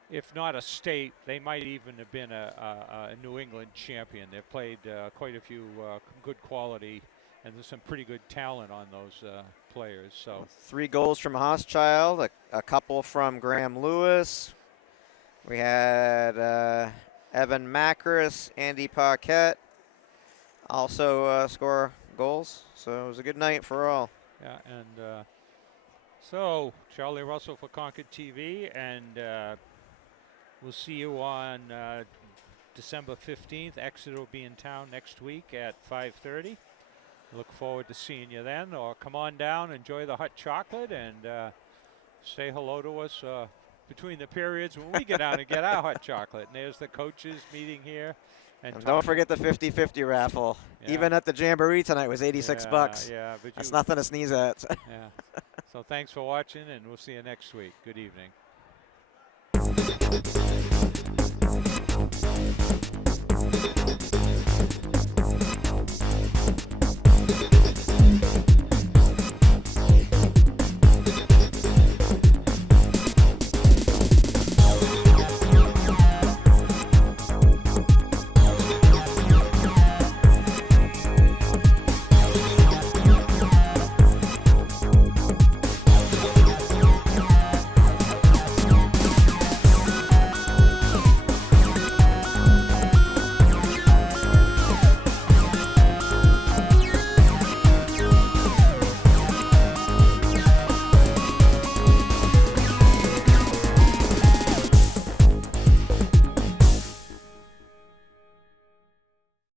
if not a state, they might even have been a New England champion. They've played quite a few good quality, and there's some pretty good talent on those players. So 3 goals from Hochschild, a couple from Graham Lewis. We had Evan Macris, Andy Paquette also score goals. So it was a good night for all. Yeah, and so Charlie Russell for Concord TV, and we'll see you on December 15th. Exeter will be in town next week at 5:30. Look forward to seeing you then, or come on down, enjoy the hot chocolate, and say hello to us between the periods when we get down and get our hot chocolate. And there's the coaches meeting here. And don't forget the 50-50 raffle. Yeah. Even at the Jamboree tonight was 86 bucks. Yeah, but that's nothing to sneeze at. Yeah. So thanks for watching, and we'll see you next week. Good evening.